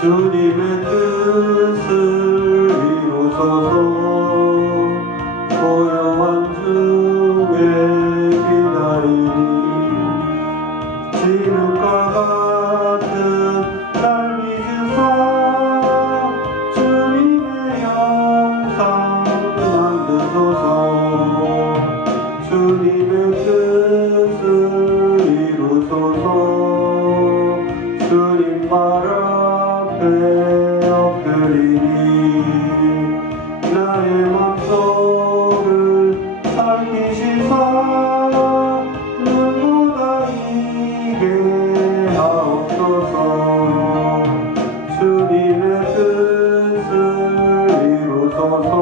주님의 뜻을 이루소서. 고요한 중에 기다리니 진흙과 같은 날 믿으사 주님의 형상 만드소서. 주님의 뜻을 이루소서. 주님 말 앞에 엎드리니 나의 맘속을 살피시사 눈보다 이게 하옵소서. 주님의 뜻을 이루소서.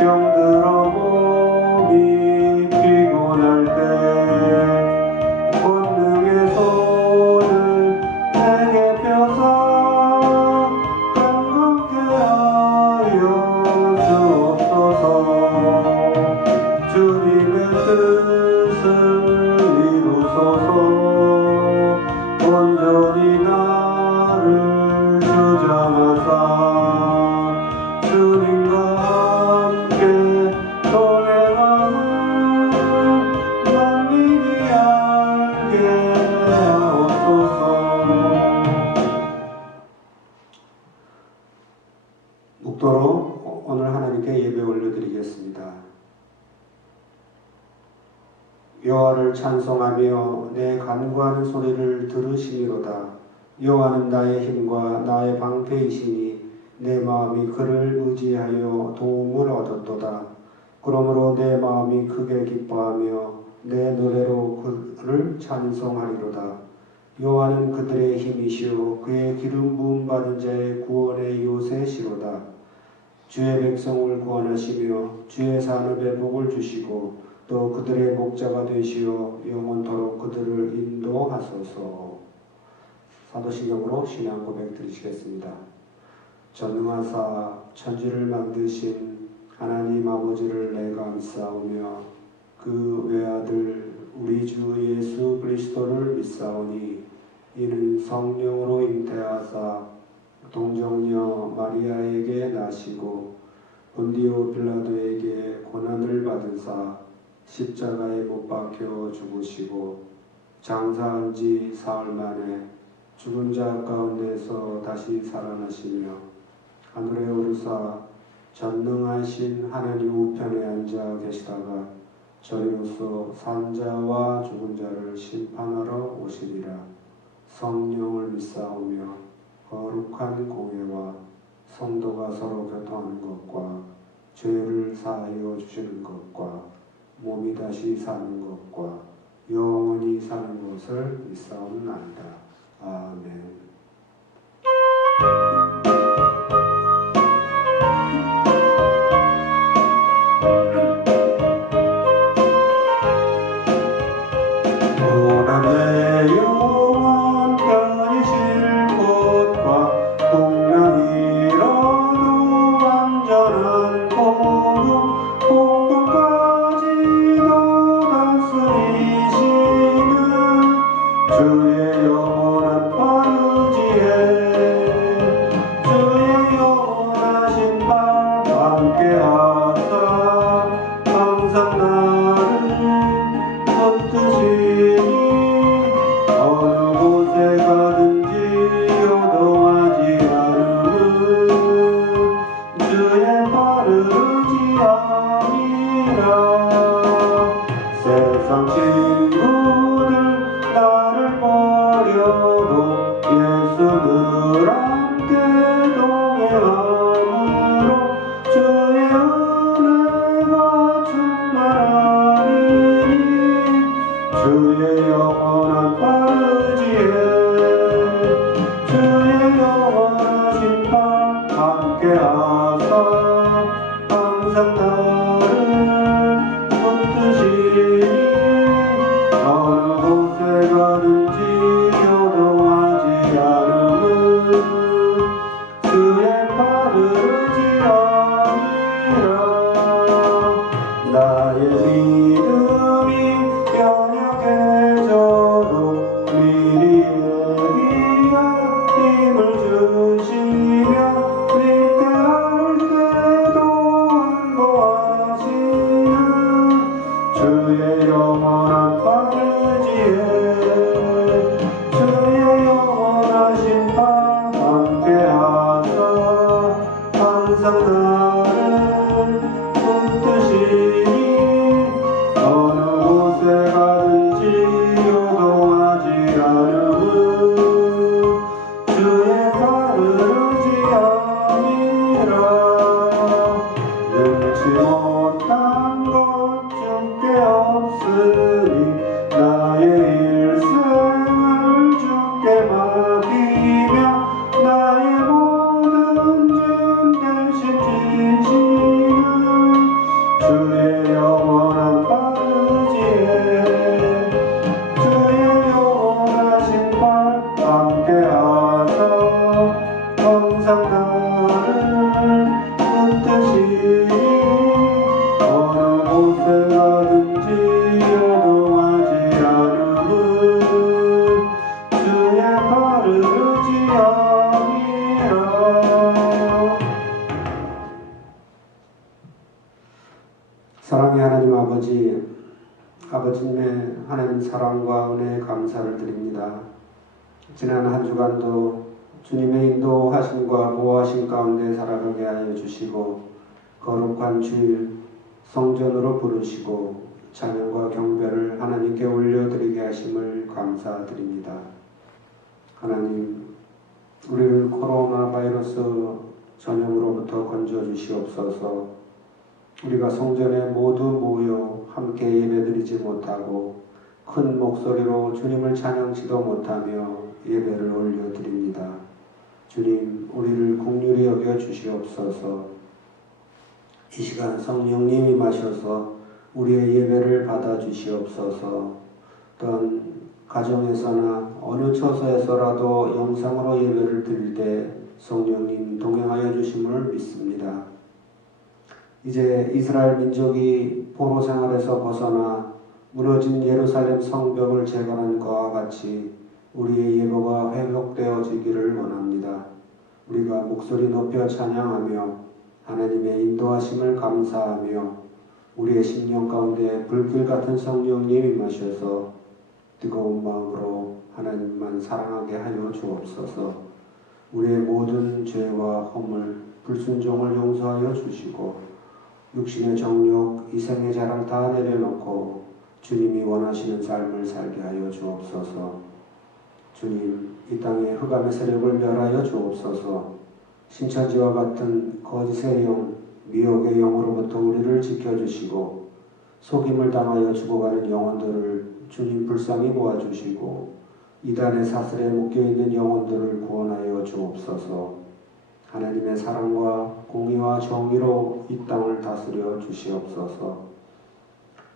병들어 몸이 피곤할 때 권능의 손을 내게 펴사 건강케 하여 주옵소서. 주님의 뜻을 이루소서. 온전히 나를 주장하사 주님과 함께 동행하는 만민이 알게 하옵소서. 묵도록 오늘 하나님께 예배 올려드리겠습니다. 여호와를 찬송하며 내 간구하는 소리를 들으시미로다. 여호와는 나의 힘과 나의 방패이시니 내 마음이 그를 의지하여 도움을 얻었도다. 그러므로 내 마음이 크게 기뻐하며 내 노래로 그를 찬송하리로다. 여호와는 그들의 힘이시오 그의 기름 부음 받은 자의 구원의 요새시로다. 주의 백성을 구원하시며 주의 산업에 복을 주시고 또 그들의 목자가 되시어 영원토록 그들을 인도하소서. 사도신경으로 신앙 고백 드리시겠습니다. 전능하사 천지를 만드신 하나님 아버지를 내가 믿사오며 그 외아들 우리 주 예수 그리스도를 믿사오니 이는 성령으로 잉태하사 동정녀 마리아에게 나시고 본디오 빌라도에게 고난을 받으사 십자가에 못 박혀 죽으시고 장사한 지 사흘 만에 죽은 자 가운데서 다시 살아나시며 하늘에 오르사 전능하신 하나님 우편에 앉아 계시다가 저리로서 산자와 죽은 자를 심판하러 오시리라. 성령을 믿사오며 거룩한 공회와 성도가 서로 교통하는 것과 죄를 사하여 주시는 것과 몸이 다시 사는 것과 영원히 사는 것을 믿사옵나이다. 아멘. 내 영원 편이실 곳과 풍랑이라도 완전한 고국 폭풍까지도 다스리시는 주의 영원한 발의지에 주의 영원하신 발 함께하사 항상 나를 붙드시니 어느 곳에 가든지 요동하지 않음은 주의 발을 의지함이라. 세상 친구들 나를 버려도 예수 늘 함께 동행함으로 주의 은혜가 충만하리니 주의 영원한 발의지에 주의 영원하신 발 함께하사 항상 나를 붙드시니 어느 곳에 가든지 요동하지 않음은 아버지님의 하나님 사랑과 은혜에 감사를 드립니다. 지난 한 주간도 주님의 인도하심과 보호하심 가운데 살아가게 하여 주시고 거룩한 주일 성전으로 부르시고 찬양과 경배를 하나님께 올려드리게 하심을 감사드립니다. 하나님, 우리를 코로나 바이러스 전염으로부터 건져주시옵소서. 우리가 성전에 모두 모여 함께 예배드리지 못하고 큰 목소리로 주님을 찬양치도 못하며 예배를 올려드립니다. 주님, 우리를 긍휼히 여겨 주시옵소서. 이 시간 성령님 임하셔서 우리의 예배를 받아 주시옵소서. 또한 가정에서나 어느 처소에서라도 영상으로 예배를 드릴 때 성령님 동행하여 주심을 믿습니다. 이제 이스라엘 민족이 포로 생활에서 벗어나 무너진 예루살렘 성벽을 재건한 것과 같이 우리의 예배가 회복되어지기를 원합니다. 우리가 목소리 높여 찬양하며 하나님의 인도하심을 감사하며 우리의 심령 가운데 불길 같은 성령님 임하셔서 뜨거운 마음으로 하나님만 사랑하게 하여 주옵소서. 우리의 모든 죄와 허물, 불순종을 용서하여 주시고 육신의 정욕, 이생의 자랑 다 내려놓고 주님이 원하시는 삶을 살게 하여 주옵소서. 주님, 이 땅의 흑암의 세력을 멸하여 주옵소서. 신천지와 같은 거짓의 영, 미혹의 영으로부터 우리를 지켜주시고 속임을 당하여 죽어가는 영혼들을 주님 불쌍히 모아주시고 이단의 사슬에 묶여있는 영혼들을 구원하여 주옵소서. 하나님의 사랑과 공의와 정의로 이 땅을 다스려 주시옵소서.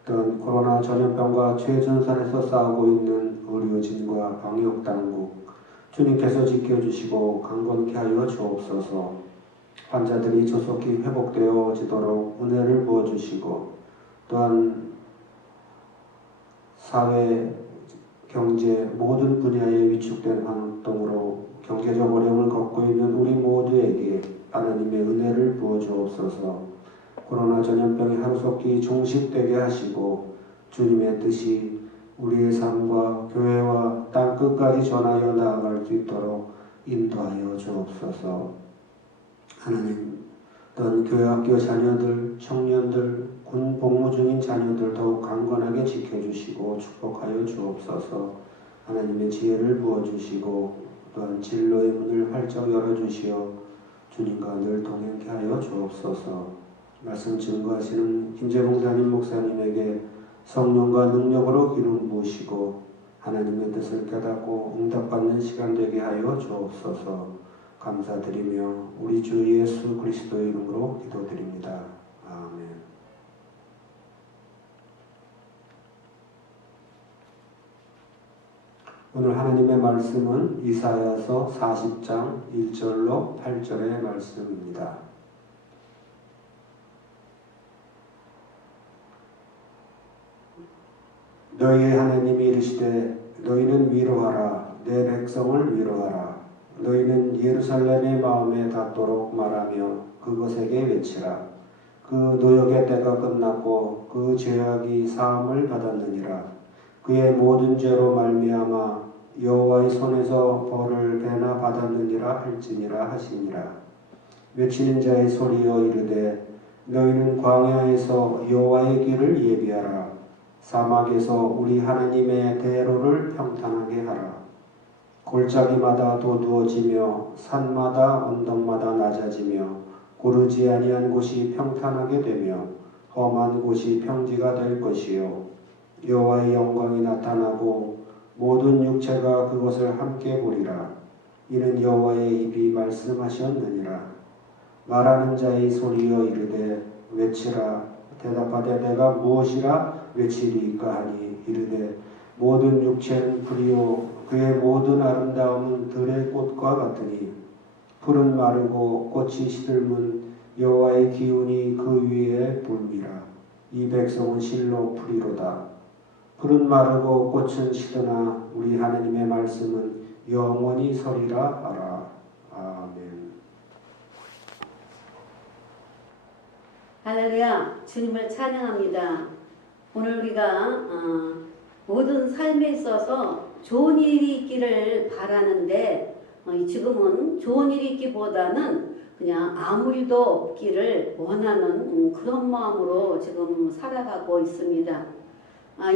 또한 코로나 전염병과 최전선에서 싸우고 있는 의료진과 방역당국 주님께서 지켜주시고 강건케 하여 주옵소서. 환자들이 조속히 회복되어지도록 은혜를 부어주시고 또한 사회, 경제 모든 분야에 위축된 활동으로 경제적 어려움을 겪고 있는 우리 모두에게 하나님의 은혜를 부어주옵소서. 코로나 전염병이 하루속히 종식되게 하시고 주님의 뜻이 우리의 삶과 교회와 땅 끝까지 전하여 나아갈 수 있도록 인도하여 주옵소서. 하나님, 또한 교회 학교 자녀들, 청년들, 군 복무 중인 자녀들 더욱 강건하게 지켜주시고 축복하여 주옵소서. 하나님의 지혜를 부어주시고 또한 진로의 문을 활짝 열어주시어 주님과 늘 동행케 하여 주옵소서. 말씀 증거하시는 김재봉 담임 목사님에게 성령과 능력으로 기름 부으시고 하나님의 뜻을 깨닫고 응답받는 시간 되게 하여 주옵소서. 감사드리며 우리 주 예수 그리스도의 이름으로 기도드립니다. 아멘. 오늘 하나님의 말씀은 이사야서 40장 1절로 8절의 말씀입니다. 너희의 하나님이 이르시되 너희는 위로하라. 내 백성을 위로하라. 너희는 예루살렘의 마음에 닿도록 말하며 그것에게 외치라. 그 노역의 때가 끝났고 그 죄악이 사함을 받았느니라. 그의 모든 죄로 말미암아 여호와의 손에서 벌을 배나 받았느니라 할지니라 하시니라. 외치는 자의 소리여 이르되 너희는 광야에서 여호와의 길을 예비하라. 사막에서 우리 하나님의 대로를 평탄하게 하라. 골짜기마다 도두어지며 산마다 언덕마다 낮아지며 고르지 아니한 곳이 평탄하게 되며 험한 곳이 평지가 될 것이요 여호와의 영광이 나타나고 모든 육체가 그것을 함께 보리라. 이는 여호와의 입이 말씀하셨느니라. 말하는 자의 소리여 이르되 외치라. 대답하되 내가 무엇이라 외치리까 하니 이르되 모든 육체는 풀이요 그의 모든 아름다움은 들의 꽃과 같으니 풀은 마르고 꽃이 시들면 여호와의 기운이 그 위에 불미라. 이 백성은 실로 풀이로다. 풀은 마르고 꽃은 시드나 우리 하나님의 말씀은 영원히 서리라 하라. 아멘. 할렐루야. 주님을 찬양합니다. 오늘 우리가 모든 삶에 있어서 좋은 일이 있기를 바라는데 지금은 좋은 일이 있기보다는 그냥 아무 일도 없기를 원하는 그런 마음으로 지금 살아가고 있습니다.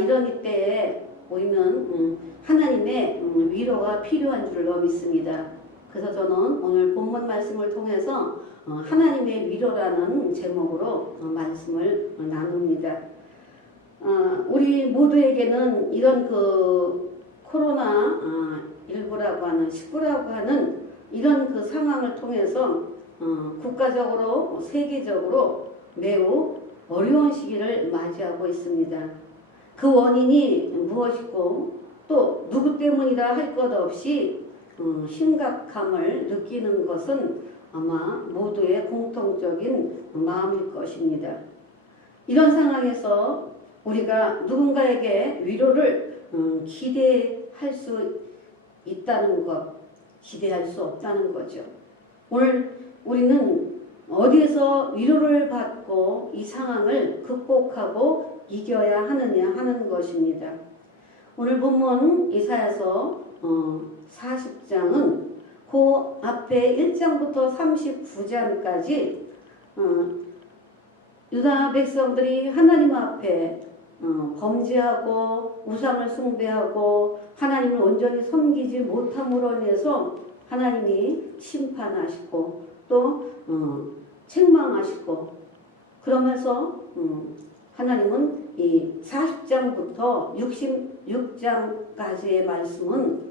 이런 때에 우리는 하나님의 위로가 필요한 줄로 믿습니다. 그래서 저는 오늘 본문 말씀을 통해서 하나님의 위로라는 제목으로 말씀을 나눕니다. 우리 모두에게는 이런 코로나 19라고 하는 19라고 하는 이런 상황을 통해서 국가적으로 세계적으로 매우 어려운 시기를 맞이하고 있습니다. 그 원인이 무엇이고 또 누구 때문이라 할 것 없이 심각함을 느끼는 것은 아마 모두의 공통적인 마음일 것입니다. 이런 상황에서 우리가 누군가에게 위로를 기대할 수 있다는 것, 기대할 수 없다는 거죠. 오늘 우리는 어디에서 위로를 받고 이 상황을 극복하고 이겨야 하느냐 하는 것입니다. 오늘 본문 이사야서 40장은 그 앞에 1장부터 39장까지 유다 백성들이 하나님 앞에 범죄하고 우상을 숭배하고 하나님을 온전히 섬기지 못함으로 인해서 하나님이 심판하시고 또 책망하시고 그러면서 하나님은 이 40장부터 66장까지의 말씀은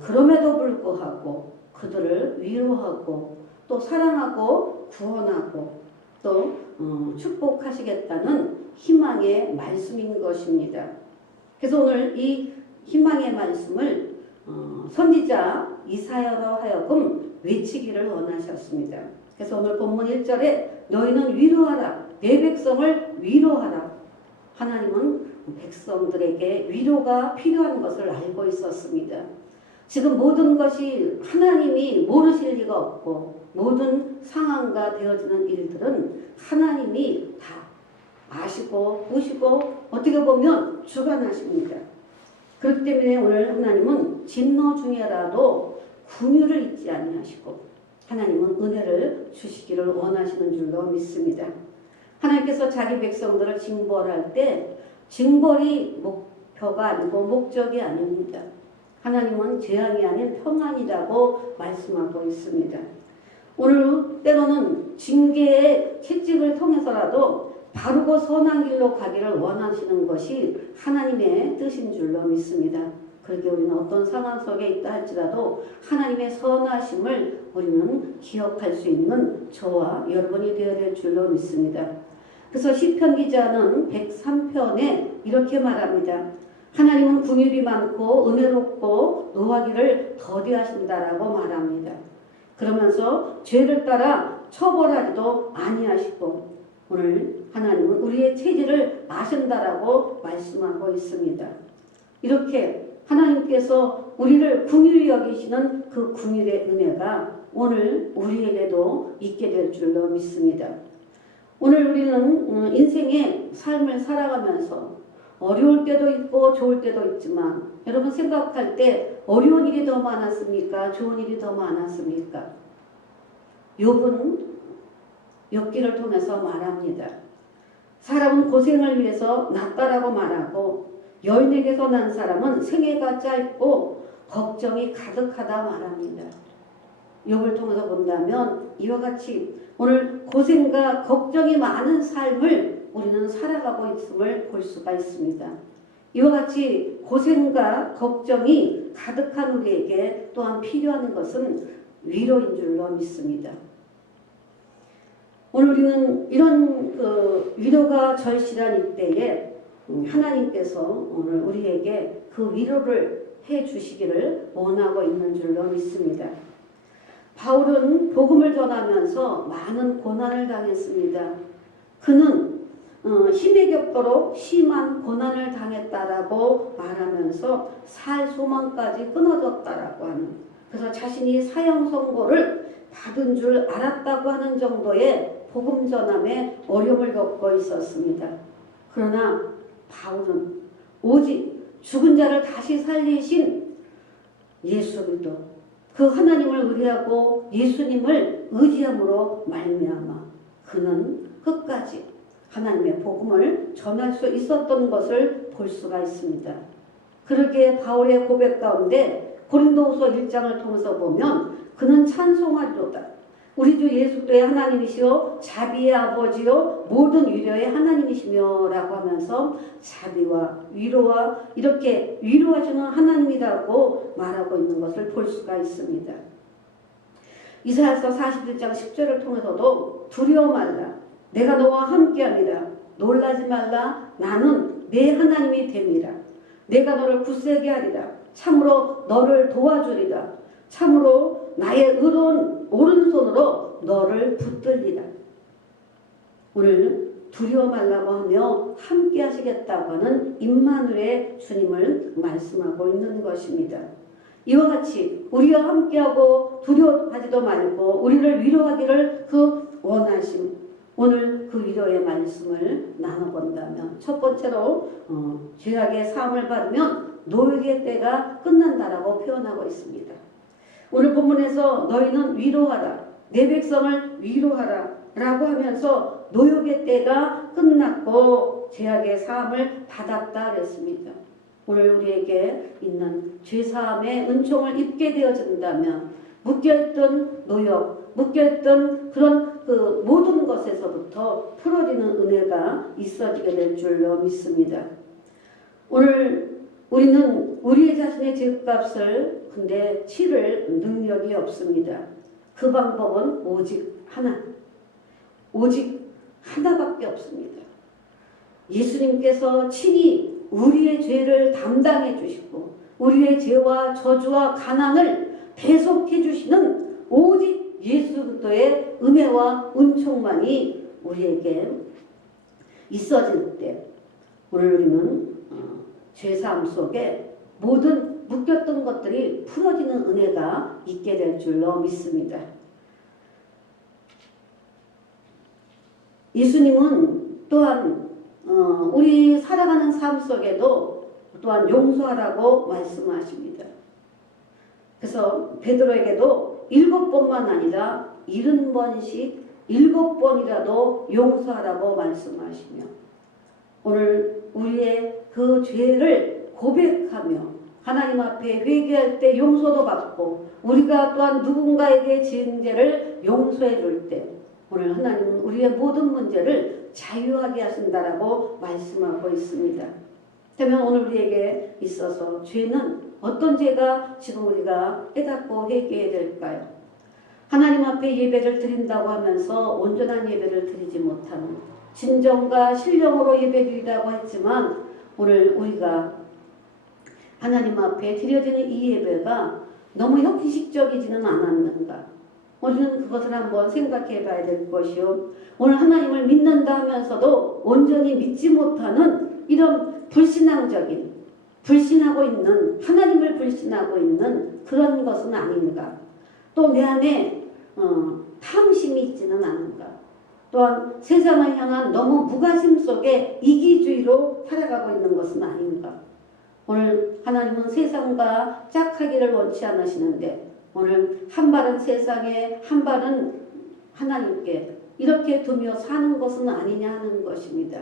그럼에도 불구하고 그들을 위로하고 또 사랑하고 구원하고 또 축복하시겠다는 희망의 말씀인 것입니다. 그래서 오늘 이 희망의 말씀을 선지자 이사야로 하여금 외치기를 원하셨습니다. 그래서 오늘 본문 1절에 너희는 위로하라, 내 백성을 위로하라. 하나님은 백성들에게 위로가 필요한 것을 알고 있었습니다. 지금 모든 것이 하나님이 모르실 리가 없고 모든 상황과 되어지는 일들은 하나님이 다 아시고 보시고 어떻게 보면 주관하십니다. 그렇기 때문에 오늘 하나님은 진노 중에라도 긍휼을 잊지 아니하시고 하나님은 은혜를 주시기를 원하시는 줄로 믿습니다. 하나님께서 자기 백성들을 징벌할 때 징벌이 목표가 아니고 목적이 아닙니다. 하나님은 재앙이 아닌 평안이라고 말씀하고 있습니다. 오늘 때로는 징계의 채찍을 통해서라도 바르고 선한 길로 가기를 원하시는 것이 하나님의 뜻인 줄로 믿습니다. 그렇게 우리는 어떤 상황 속에 있다 할지라도 하나님의 선하심을 우리는 기억할 수 있는 저와 여러분이 되어야 될 줄로 믿습니다. 그래서 시편 기자는 103편에 이렇게 말합니다. 하나님은 긍휼이 많고 은혜롭고 노하기를 더디하신다라고 말합니다. 그러면서 죄를 따라 처벌하지도 아니하시고 오늘 하나님은 우리의 체질을 아신다라고 말씀하고 있습니다. 이렇게 하나님께서 우리를 긍휼히 여기시는 그 긍휼의 은혜가 오늘 우리에게도 있게 될 줄로 믿습니다. 오늘 우리는 인생의 삶을 살아가면서 어려울 때도 있고 좋을 때도 있지만 여러분 생각할 때 어려운 일이 더 많았습니까? 좋은 일이 더 많았습니까? 욥은 욥기를 통해서 말합니다. 사람은 고생을 위해서 낫다라고 말하고 여인에게서 난 사람은 생애가 짧고 걱정이 가득하다 말합니다. 욥을 통해서 본다면 이와 같이 오늘 고생과 걱정이 많은 삶을 우리는 살아가고 있음을 볼 수가 있습니다. 이와 같이 고생과 걱정이 가득한 우리에게 또한 필요한 것은 위로인 줄로 믿습니다. 오늘 우리는 이런 위로가 절실한 이때에 하나님께서 오늘 우리에게 그 위로를 해 주시기를 원하고 있는 줄로 믿습니다. 바울은 복음을 전하면서 많은 고난을 당했습니다. 그는 힘에 겹도록 심한 고난을 당했다라고 말하면서 살 소망까지 끊어졌다라고 하는, 그래서 자신이 사형 선고를 받은 줄 알았다고 하는 정도의 복음 전함에 어려움을 겪고 있었습니다. 그러나 바울은 오직 죽은 자를 다시 살리신 예수 그리스도, 그 하나님을 의뢰하고 예수님을 의지함으로 말미암아 그는 끝까지 하나님의 복음을 전할 수 있었던 것을 볼 수가 있습니다. 그러기에 바울의 고백 가운데 고린도후서 1장을 통해서 보면 그는 찬송하리로다. 우리 주 예수 그리스도의 하나님이시요 자비의 아버지요 모든 위로의 하나님이시며 라고 하면서 자비와 위로와 이렇게 위로하시는 하나님이라고 말하고 있는 것을 볼 수가 있습니다. 이사야서 41장 10절을 통해서도 두려워 말라 내가 너와 함께함이라 놀라지 말라 나는 내 하나님이 됨이라 내가 너를 굳세게 하리라 참으로 너를 도와주리라 참으로 나의 의로운 오른손으로 너를 붙들리라. 오늘 두려워 말라고 하며 함께 하시겠다고 하는 임마누엘의 주님을 말씀하고 있는 것입니다. 이와 같이 우리와 함께하고 두려워하지도 말고 우리를 위로하기를 그 원하심, 오늘 그 위로의 말씀을 나눠본다면 첫 번째로 죄악의 사함을 받으면 노역의 때가 끝난다라고 표현하고 있습니다. 오늘 본문에서 너희는 위로하라 내 백성을 위로하라 라고 하면서 노역의 때가 끝났고 죄악의 사함을 받았다 그랬습니다. 오늘 우리에게 있는 죄사함의 은총을 입게 되어진다면 묶여있던 노역, 묶여있던 그런 그 모든 것에서부터 풀어지는 은혜가 있어지게 될 줄로 믿습니다. 오늘 우리는 우리 자신의 죄값을 근데 치를 능력이 없습니다. 그 방법은 오직 하나, 오직 하나밖에 없습니다. 예수님께서 친히 우리의 죄를 담당해 주시고 우리의 죄와 저주와 가난을 대속해 주시는 오직 예수 그리스도의 은혜와 은총만이 우리에게 있어질 때 오늘 우리는 죄사함 속에 모든 묶였던 것들이 풀어지는 은혜가 있게 될 줄로 믿습니다. 예수님은 또한 우리 살아가는 삶 속에도 또한 용서하라고 말씀하십니다. 그래서 베드로에게도 7번만 아니라 70번씩 7번이라도 용서하라고 말씀하시며 오늘 우리의 그 죄를 고백하며 하나님 앞에 회개할 때 용서도 받고 우리가 또한 누군가에게 지은 죄를 용서해 줄 때 오늘 하나님은 우리의 모든 문제를 자유하게 하신다라고 말씀하고 있습니다. 그러면 오늘 우리에게 있어서 죄는 어떤 죄가 지금 우리가 깨닫고 회개해야 될까요? 하나님 앞에 예배를 드린다고 하면서 온전한 예배를 드리지 못하는 진정과 신령으로 예배드리라고 했지만 오늘 우리가 하나님 앞에 드려지는 이 예배가 너무 형식적이지는 않았는가? 우리는 그것을 한번 생각해 봐야 될 것이요. 오늘 하나님을 믿는다 하면서도 온전히 믿지 못하는 이런 불신앙적인, 불신하고 있는, 하나님을 불신하고 있는 그런 것은 아닌가? 또 내 안에 탐심이 있지는 않은가? 또한 세상을 향한 너무 무관심 속에 이기주의로 살아가고 있는 것은 아닌가? 오늘 하나님은 세상과 짝하기를 원치 않으시는데 오늘 한 발은 세상에 한 발은 하나님께 이렇게 두며 사는 것은 아니냐 하는 것입니다.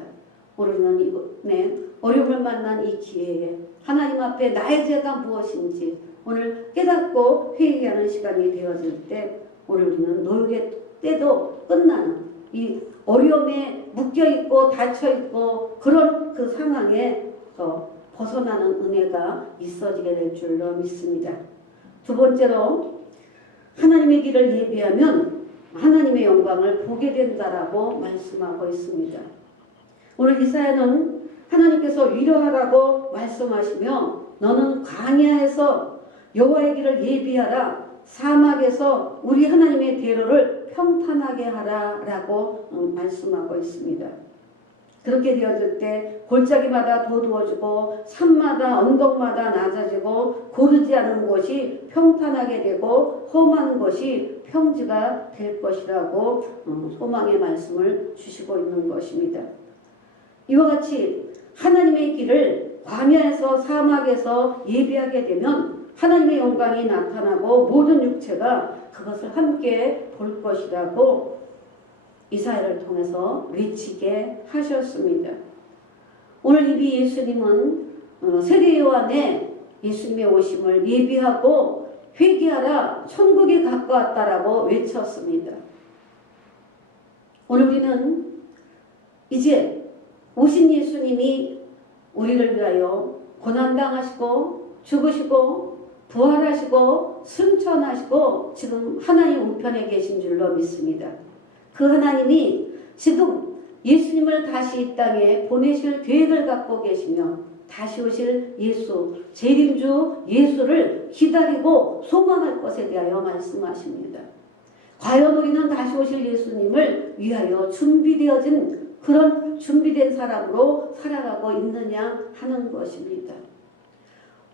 우리는 이번에 어려움을 만난 이 기회에 하나님 앞에 나의 죄가 무엇인지 오늘 깨닫고 회개하는 시간이 되어질 때 오늘 우리는 노역의 때도 끝나는 이 어려움에 묶여있고 닫혀있고 그런 그 상황에서 벗어나는 은혜가 있어지게 될 줄로 믿습니다. 두 번째로 하나님의 길을 예비하면 하나님의 영광을 보게 된다라고 말씀하고 있습니다. 오늘 이사야는 하나님께서 위로하라고 말씀하시며 너는 광야에서 여호와의 길을 예비하라 사막에서 우리 하나님의 대로를 평탄하게 하라라고 말씀하고 있습니다. 그렇게 되어질 때 골짜기마다 도두어지고 산마다 언덕마다 낮아지고 고르지 않은 곳이 평탄하게 되고 험한 곳이 평지가 될 것이라고 소망의 말씀을 주시고 있는 것입니다. 이와 같이 하나님의 길을 광야에서 사막에서 예비하게 되면 하나님의 영광이 나타나고 모든 육체가 그것을 함께 볼 것이라고 이사야를 통해서 외치게 하셨습니다. 오늘 이비 예수님은 세례 요한의 예수님의 오심을 예비하고 회개하라 천국이 가까웠다라고 외쳤습니다. 오늘 우리는 이제 오신 예수님이 우리를 위하여 고난당하시고 죽으시고 부활하시고 승천하시고 지금 하나님 우편에 계신 줄로 믿습니다. 그 하나님이 지금 예수님을 다시 이 땅에 보내실 계획을 갖고 계시며 다시 오실 예수, 재림주 예수를 기다리고 소망할 것에 대하여 말씀하십니다. 과연 우리는 다시 오실 예수님을 위하여 준비되어진 그런 준비된 사람으로 살아가고 있느냐 하는 것입니다.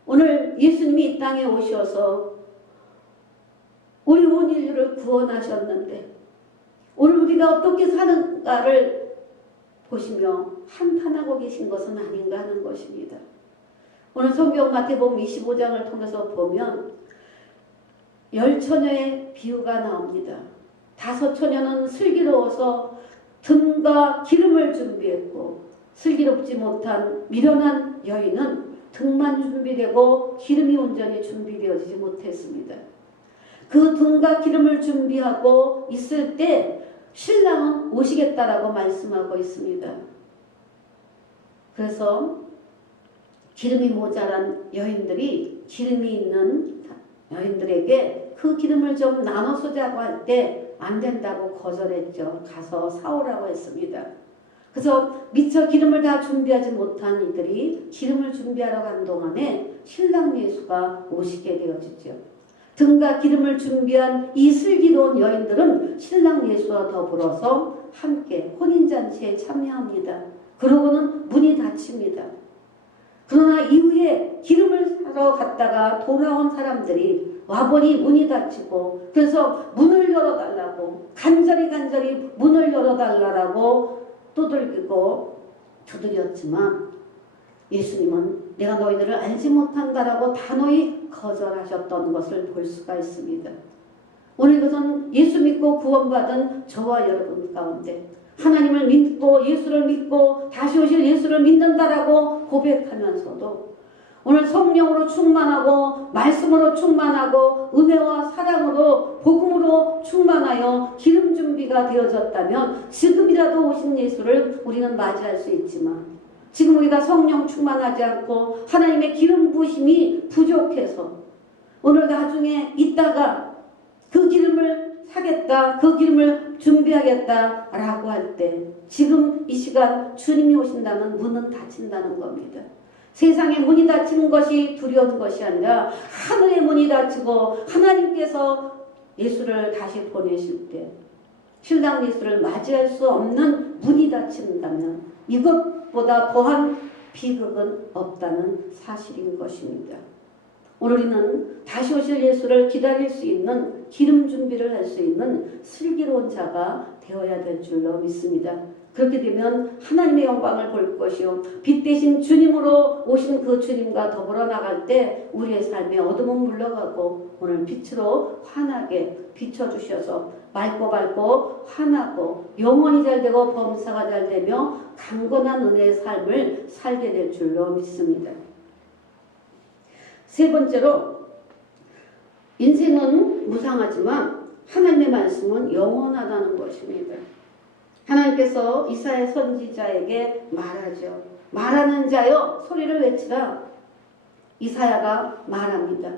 오늘 예수님이 이 땅에 오셔서 우리 온 인류를 구원하셨는데 오늘 우리가 어떻게 사는가를 보시며 한탄하고 계신 것은 아닌가 하는 것입니다. 오늘 성경 마태복음 25장을 통해서 보면 10처녀의 비유가 나옵니다. 5처녀는 슬기로워서 등과 기름을 준비했고 슬기롭지 못한 미련한 여인은 등만 준비되고 기름이 온전히 준비되어지지 못했습니다. 그 등과 기름을 준비하고 있을 때 신랑은 오시겠다라고 말씀하고 있습니다. 그래서 기름이 모자란 여인들이 기름이 있는 여인들에게 그 기름을 좀 나눠 쏘자고 할 때 안 된다고 거절했죠. 가서 사오라고 했습니다. 그래서 미처 기름을 다 준비하지 못한 이들이 기름을 준비하러 간 동안에 신랑 예수가 오시게 되어지죠. 등과 기름을 준비한 이 슬기로운 여인들은 신랑 예수와 더불어서 함께 혼인잔치에 참여합니다. 그러고는 문이 닫힙니다. 그러나 이후에 기름을 사러 갔다가 돌아온 사람들이 와보니 문이 닫히고 그래서 문을 열어달라고 간절히 문을 열어달라고 두드렸지만 예수님은 내가 너희들을 알지 못한다라고 단호히 거절하셨던 것을 볼 수가 있습니다. 오늘 이것은 예수 믿고 구원받은 저와 여러분 가운데 하나님을 믿고 예수를 믿고 다시 오실 예수를 믿는다라고 고백하면서도 오늘 성령으로 충만하고 말씀으로 충만하고 은혜와 사랑으로 복음으로 충만하여 기름 준비가 되어졌다면 지금이라도 오신 예수를 우리는 맞이할 수 있지만 지금 우리가 성령 충만하지 않고 하나님의 기름 부으심이 부족해서 오늘 나중에 있다가 그 기름을 사겠다, 그 기름을 준비하겠다라고 할 때 지금 이 시간 주님이 오신다면 문은 닫힌다는 겁니다. 세상의 문이 닫히는 것이 두려운 것이 아니라 하늘의 문이 닫히고 하나님께서 예수를 다시 보내실 때 신랑 예수를 맞이할 수 없는 문이 닫힌다면 이것보다 더한 비극은 없다는 사실인 것입니다. 오늘 우리는 다시 오실 예수를 기다릴 수 있는 기름 준비를 할 수 있는 슬기로운 자가 되어야 될 줄로 믿습니다. 그렇게 되면 하나님의 영광을 볼 것이요 빛 대신 주님으로 오신 그 주님과 더불어 나갈 때 우리의 삶의 어둠은 물러가고 오늘 빛으로 환하게 비춰주셔서 맑고 환하고 영혼이 잘되고 범사가 잘되며 강건한 은혜의 삶을 살게 될 줄로 믿습니다. 세 번째로 인생은 무상하지만 하나님의 말씀은 영원하다는 것입니다. 하나님께서 이사야 선지자에게 말하죠. 말하는 자여 소리를 외치라. 이사야가 말합니다.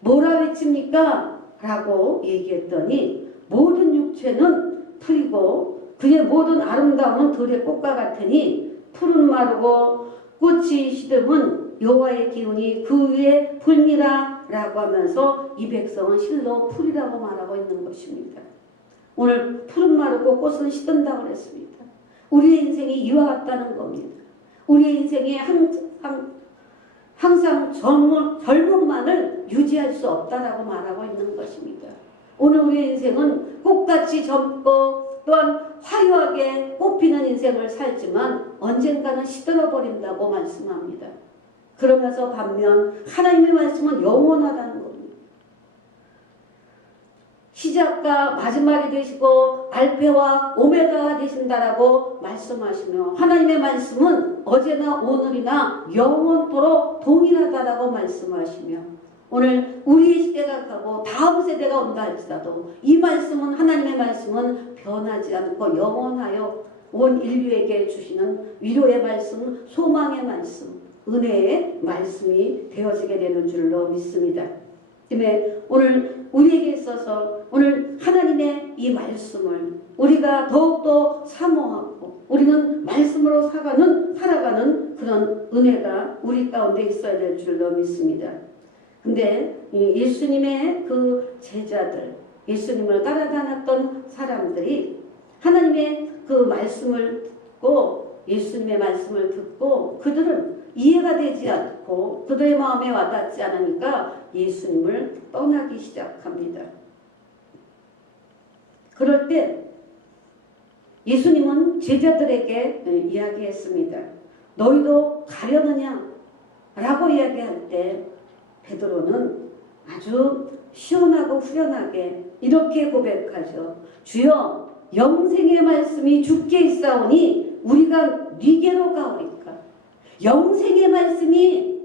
뭐라 외칩니까? 라고 얘기했더니 모든 육체는 풀이고 그의 모든 아름다움은 들의 꽃과 같으니 푸른 마르고 꽃이 시듬은 여호와의 기운이 그 위에 불니라 라고 하면서 이 백성은 실로 풀이라고 말하고 있는 것입니다. 오늘 푸른 마르고 꽃은 시든다고 그랬습니다. 우리의 인생이 이와 같다는 겁니다. 우리의 인생에 항상 젊음만을 유지할 수 없다라고 말하고 있는 것입니다. 오늘 우리의 인생은 꽃같이 젊고 또한 화려하게 꽃피는 인생을 살지만 언젠가는 시들어버린다고 말씀합니다. 그러면서 반면 하나님의 말씀은 영원하다는 겁니다. 시작과 마지막이 되시고 알페와 오메가가 되신다라고 말씀하시며 하나님의 말씀은 어제나 오늘이나 영원토록 동일하다라고 말씀하시며 오늘 우리의 시대가 가고 다음 세대가 온다 할지라도 이 말씀은 하나님의 말씀은 변하지 않고 영원하여 온 인류에게 주시는 위로의 말씀, 소망의 말씀, 은혜의 말씀이 되어지게 되는 줄로 믿습니다. 때문에 오늘 우리에게 있어서 오늘 하나님의 이 말씀을 우리가 더욱더 사모하고 우리는 말씀으로 살아가는 그런 은혜가 우리 가운데 있어야 될 줄로 믿습니다. 근데 예수님의 그 제자들, 예수님을 따라다녔던 사람들이 하나님의 그 말씀을 듣고 예수님의 말씀을 듣고 그들은 이해가 되지 않고 그들의 마음에 와닿지 않으니까 예수님을 떠나기 시작합니다. 그럴 때 예수님은 제자들에게 이야기했습니다. 너희도 가려느냐? 라고 이야기할 때 베드로는 아주 시원하고 후련하게 이렇게 고백하죠. 주여 영생의 말씀이 주께 있사오니 우리가 네게로 가오리까. 영생의 말씀이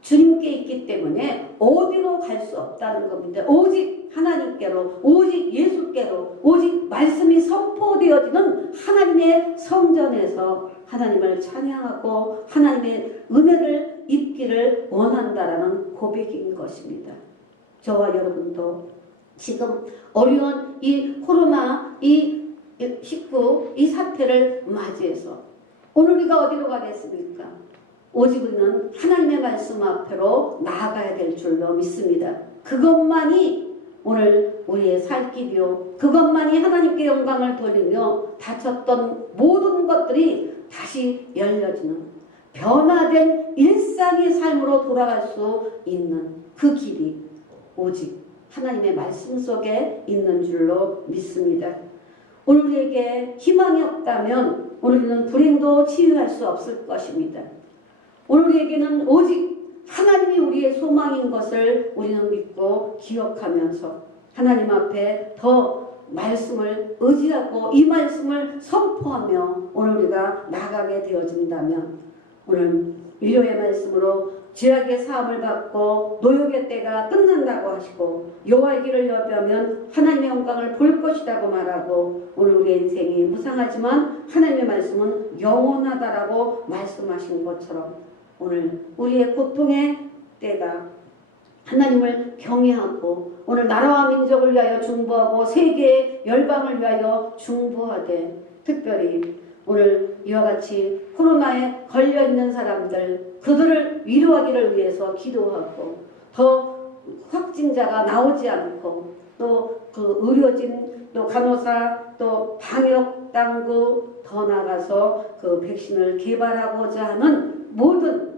주님께 있기 때문에 어디로 갈 수 없다는 겁니다. 오직 하나님께로, 오직 예수께로, 오직 말씀이 선포되어지는 하나님의 성전에서 하나님을 찬양하고 하나님의 은혜를 입기를 원한다라는 고백인 것입니다. 저와 여러분도 지금 어려운 이 코로나 19 이 사태를 맞이해서 오늘 우리가 어디로 가겠습니까? 오직 우리는 하나님의 말씀 앞으로 나아가야 될 줄로 믿습니다. 그것만이 오늘 우리의 살 길이요. 그것만이 하나님께 영광을 돌리며 닫혔던 모든 것들이 다시 열려지는 변화된 일상의 삶으로 돌아갈 수 있는 그 길이 오직 하나님의 말씀 속에 있는 줄로 믿습니다. 오늘 우리에게 희망이 없다면 우리는 불행도 치유할 수 없을 것입니다. 오늘 우리에게는 오직 하나님이 우리의 소망인 것을 우리는 믿고 기억하면서 하나님 앞에 더 말씀을 의지하고 이 말씀을 선포하며 오늘 우리가 나가게 되어진다면 오늘 위로의 말씀으로 죄악의 사함을 받고 노역의 때가 끝난다고 하시고 여호와의 길을 여비하면 하나님의 영광을 볼 것이라고 말하고 오늘 우리의 인생이 무상하지만 하나님의 말씀은 영원하다라고 말씀하신 것처럼 오늘 우리의 고통의 때가 하나님을 경외하고 오늘 나라와 민족을 위하여 중보하고 세계의 열방을 위하여 중보하되 특별히 오늘 이와 같이 코로나에 걸려있는 사람들 그들을 위로하기를 위해서 기도하고 더 확진자가 나오지 않고 또 그 의료진 또 간호사 또 방역당국 더 나아가서 그 백신을 개발하고자 하는 모든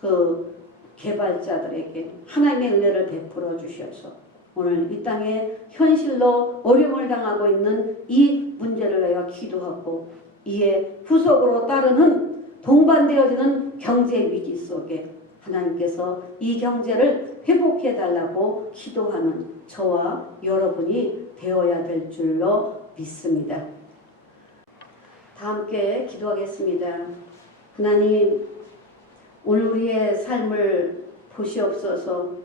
그 개발자들에게 하나님의 은혜를 베풀어 주셔서 오늘 이 땅에 현실로 어려움을 당하고 있는 이 문제를 위하여 기도하고 이에 후속으로 따르는 동반되어지는 경제 위기 속에 하나님께서 이 경제를 회복해 달라고 기도하는 저와 여러분이 되어야 될 줄로 믿습니다. 다 함께 기도하겠습니다. 하나님, 오늘 우리의 삶을 보시옵소서.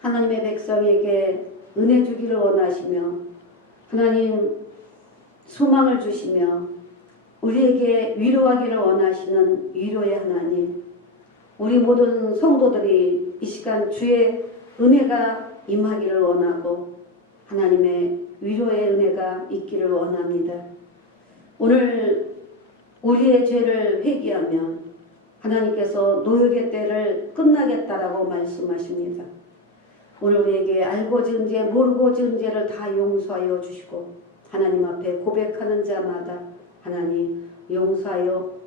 하나님의 백성에게 은혜 주기를 원하시며 하나님 소망을 주시며 우리에게 위로하기를 원하시는 위로의 하나님, 우리 모든 성도들이 이 시간 주의 은혜가 임하기를 원하고 하나님의 위로의 은혜가 있기를 원합니다. 오늘 우리의 죄를 회개하면 하나님께서 노역의 때를 끝나겠다라고 말씀하십니다. 오늘 우리에게 알고 지은 죄 모르고 지은 죄를 다 용서하여 주시고 하나님 앞에 고백하는 자마다 하나님 용서하여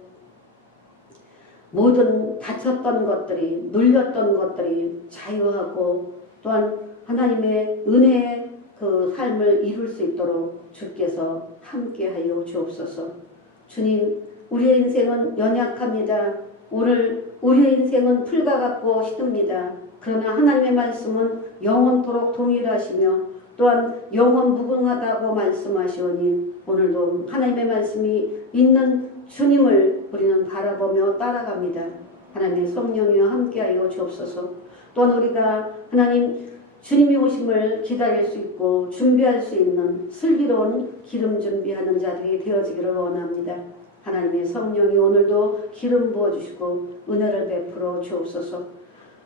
모든 다쳤던 것들이 눌렸던 것들이 자유하고 또한 하나님의 은혜의 그 삶을 이룰 수 있도록 주께서 함께하여 주옵소서. 주님, 우리의 인생은 연약합니다. 오늘 우리의 인생은 풀과 같고 시듭니다. 그러나 하나님의 말씀은 영원토록 동일하시며 또한 영원 무궁하다고 말씀하시오니 오늘도 하나님의 말씀이 있는 주님을 우리는 바라보며 따라갑니다. 하나님의 성령이와 함께하여 주옵소서. 또한 우리가 하나님 주님이 오심을 기다릴 수 있고 준비할 수 있는 슬기로운 기름 준비하는 자들이 되어지기를 원합니다. 하나님의 성령이 오늘도 기름 부어주시고 은혜를 베풀어 주옵소서.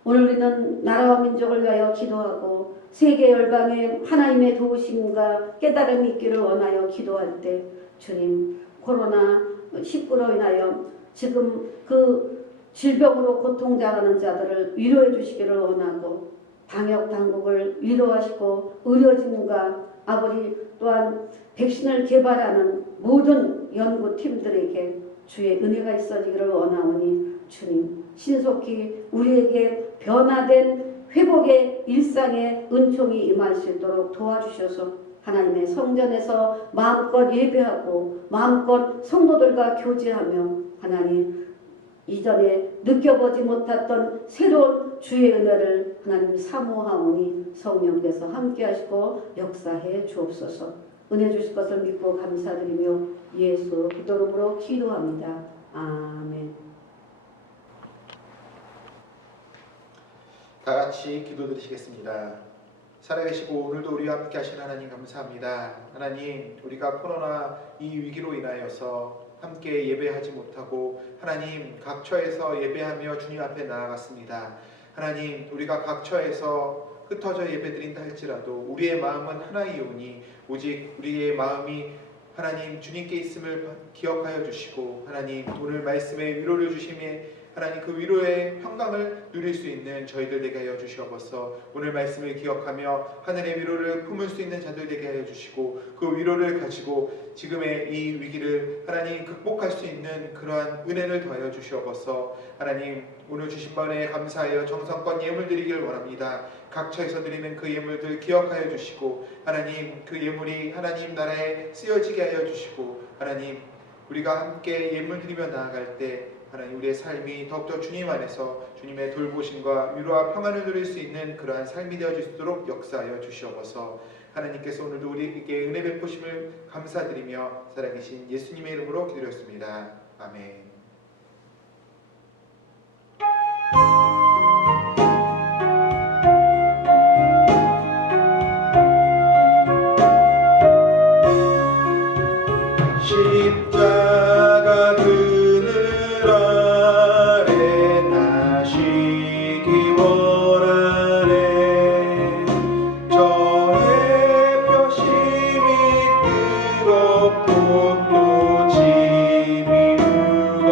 오늘 우리는 나라와 민족을 위하여 기도하고 세계 열방에 하나님의 도우심과 깨달음이 있기를 원하여 기도할 때 주님, 코로나19로 인하여 지금 그 질병으로 고통당하는 자들을 위로해 주시기를 원하고 방역 당국을 위로하시고 의료진과 아버지 또한 백신을 개발하는 모든 연구팀들에게 주의 은혜가 있어지기를 원하오니 주님, 신속히 우리에게 변화된 회복의 일상의 은총이 임할 수 있도록 도와주셔서 하나님의 성전에서 마음껏 예배하고 마음껏 성도들과 교제하며 하나님 이전에 느껴보지 못했던 새로운 주의 은혜를 하나님 사모하오니 성령께서 함께하시고 역사해 주옵소서. 은혜 주실 것을 믿고 감사드리며 예수 그리스도 이름으로 기도합니다. 아멘. 다 같이 기도드리시겠습니다. 살아계시고 오늘도 우리와 함께 하신 하나님 감사합니다. 하나님, 우리가 코로나 이 위기로 인하여서 함께 예배하지 못하고 하나님 각처에서 예배하며 주님 앞에 나아갔습니다. 하나님, 우리가 각처에서 흩어져 예배드린다 할지라도 우리의 마음은 하나이오니 오직 우리의 마음이 하나님 주님께 있음을 기억하여 주시고 하나님 오늘 말씀에 위로를 주심에 하나님 그 위로의 평강을 누릴 수 있는 저희들 되게 하여 주시옵소서. 오늘 말씀을 기억하며 하늘의 위로를 품을 수 있는 자들 되게 하여 주시고 그 위로를 가지고 지금의 이 위기를 하나님 극복할 수 있는 그러한 은혜를 더하여 주시옵소서. 하나님, 오늘 주신 번에 감사하여 정성껏 예물 드리길 원합니다. 각처에서 드리는 그 예물들 기억하여 주시고 하나님 그 예물이 하나님 나라에 쓰여지게 하여 주시고 하나님 우리가 함께 예물 드리며 나아갈 때 하나님 우리의 삶이 더욱더 주님 안에서 주님의 돌보심과 위로와 평안을 누릴 수 있는 그러한 삶이 되어질 수 있도록 역사하여 주시옵소서. 하나님께서 오늘도 우리에게 은혜 베푸심을 감사드리며 살아계신 예수님의 이름으로 기도드렸습니다. 아멘. 십자가 그늘 아래 나시기 원하네. 저 햇볕이 뜨겁고 또 짐이 무겁네.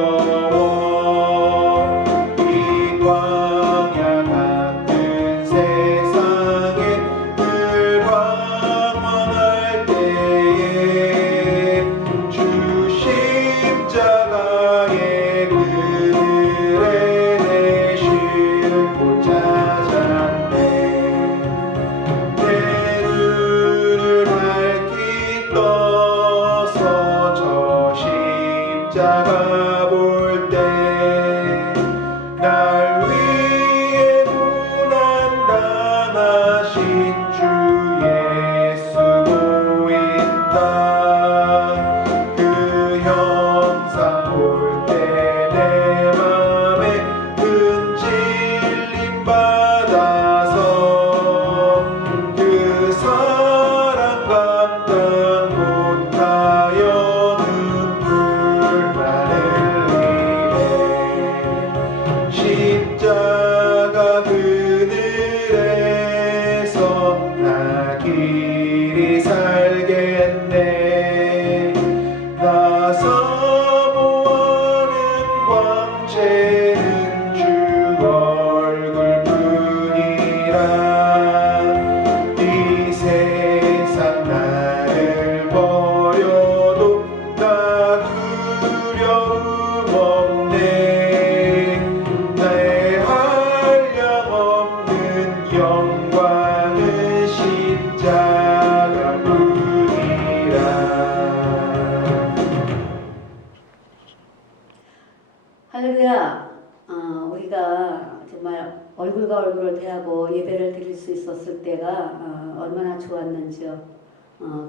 노래하고 예배를 드릴 수 있었을 때가 얼마나 좋았는지요.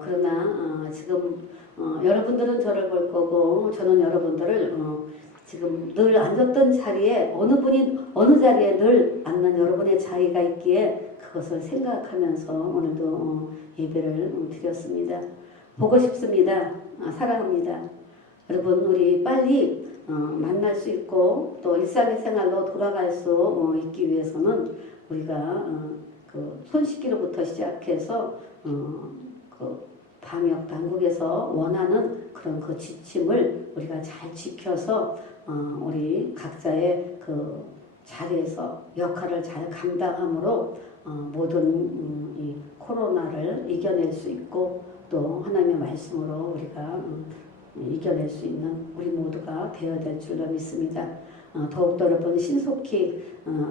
그러나 지금 여러분들은 저를 볼 거고 저는 여러분들을 지금 늘 앉았던 자리에 어느 분이 어느 자리에 늘 앉는 여러분의 자리가 있기에 그것을 생각하면서 오늘도 예배를 드렸습니다. 보고 싶습니다. 사랑합니다. 여러분 우리 빨리 만날 수 있고 또 일상의 생활로 돌아갈 수 있기 위해서는 우리가 그 손 씻기로부터 시작해서 그 방역 당국에서 원하는 그런 그 지침을 우리가 잘 지켜서 우리 각자의 그 자리에서 역할을 잘 감당함으로 모든 이 코로나를 이겨낼 수 있고 또 하나님의 말씀으로 우리가 이겨낼 수 있는 우리 모두가 되어야 될 줄로 믿습니다. 더욱더 여러분 신속히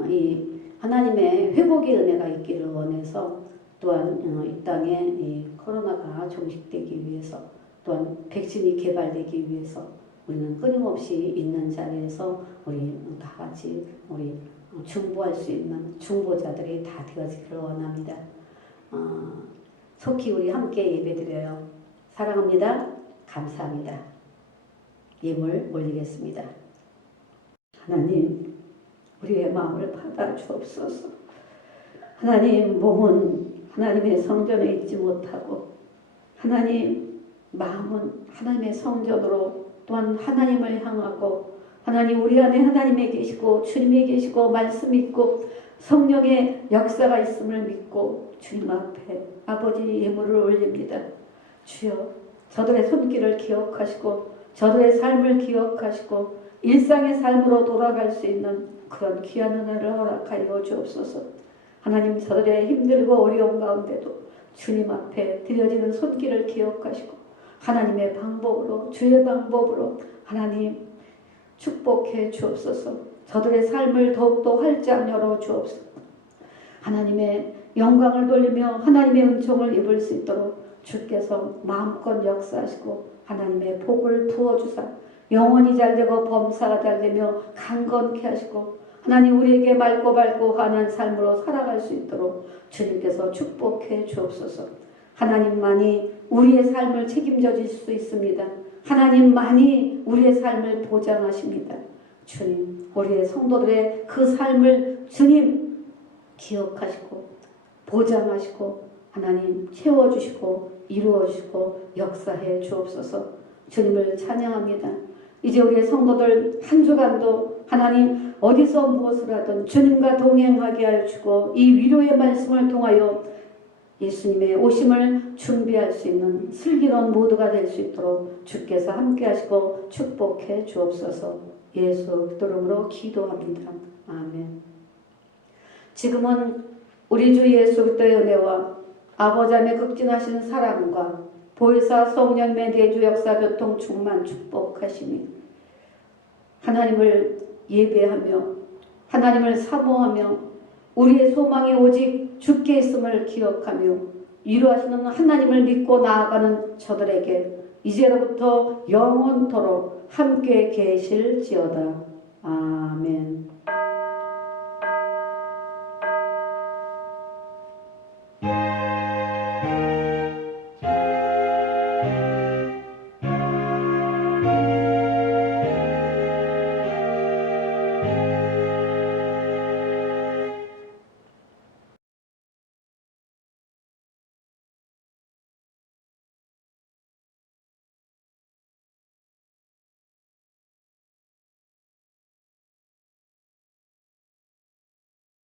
이 하나님의 회복의 은혜가 있기를 원해서 또한 이 땅에 이 코로나가 종식되기 위해서 또한 백신이 개발되기 위해서 우리는 끊임없이 있는 자리에서 우리 다 같이 우리 중보할 수 있는 중보자들이 다 되어지기를 원합니다. 속히 우리 함께 예배드려요. 사랑합니다. 감사합니다. 예물 올리겠습니다. 하나님, 우리의 마음을 받아 주옵소서. 하나님, 몸은 하나님의 성전에 있지 못하고 하나님, 마음은 하나님의 성전으로 또한 하나님을 향하고 하나님 우리 안에 하나님이 계시고 주님이 계시고 말씀 있고 성령의 역사가 있음을 믿고 주님 앞에 아버지 예물을 올립니다. 주여 저들의 손길을 기억하시고 저들의 삶을 기억하시고 일상의 삶으로 돌아갈 수 있는 그런 귀한 은혜를 허락하여 주옵소서. 하나님 저들의 힘들고 어려운 가운데도 주님 앞에 드려지는 손길을 기억하시고 하나님의 방법으로 주의 방법으로 하나님 축복해 주옵소서. 저들의 삶을 더욱더 활짝 열어 주옵소서. 하나님의 영광을 돌리며 하나님의 은총을 입을 수 있도록 주께서 마음껏 역사하시고 하나님의 복을 부어주사 영혼이 잘되고 범사가 잘되며 강건케 하시고 하나님 우리에게 맑고 밝고 환한 삶으로 살아갈 수 있도록 주님께서 축복해 주옵소서. 하나님만이 우리의 삶을 책임져 줄 수 있습니다. 하나님만이 우리의 삶을 보장하십니다. 주님, 우리의 성도들의 그 삶을 주님 기억하시고 보장하시고 하나님 채워주시고 이루어주시고 역사해 주옵소서. 주님을 찬양합니다. 이제 우리의 성도들 한 주간도 하나님 어디서 무엇을 하든 주님과 동행하게 하여 주고 이 위로의 말씀을 통하여 예수님의 오심을 준비할 수 있는 슬기로운 모두가 될 수 있도록 주께서 함께 하시고 축복해 주옵소서. 예수 이름으로 기도합니다. 아멘. 지금은 우리 주 예수 그리스도의 은혜와 아버지 하나님의 극진하신 사랑과 보혜사 성령님의 내주 역사 교통 충만 축복하시니 하나님을 예배하며 하나님을 사모하며 우리의 소망이 오직 주께 있음을 기억하며 위로하시는 하나님을 믿고 나아가는 저들에게 이제로부터 영원토록 함께 계실지어다. 아멘.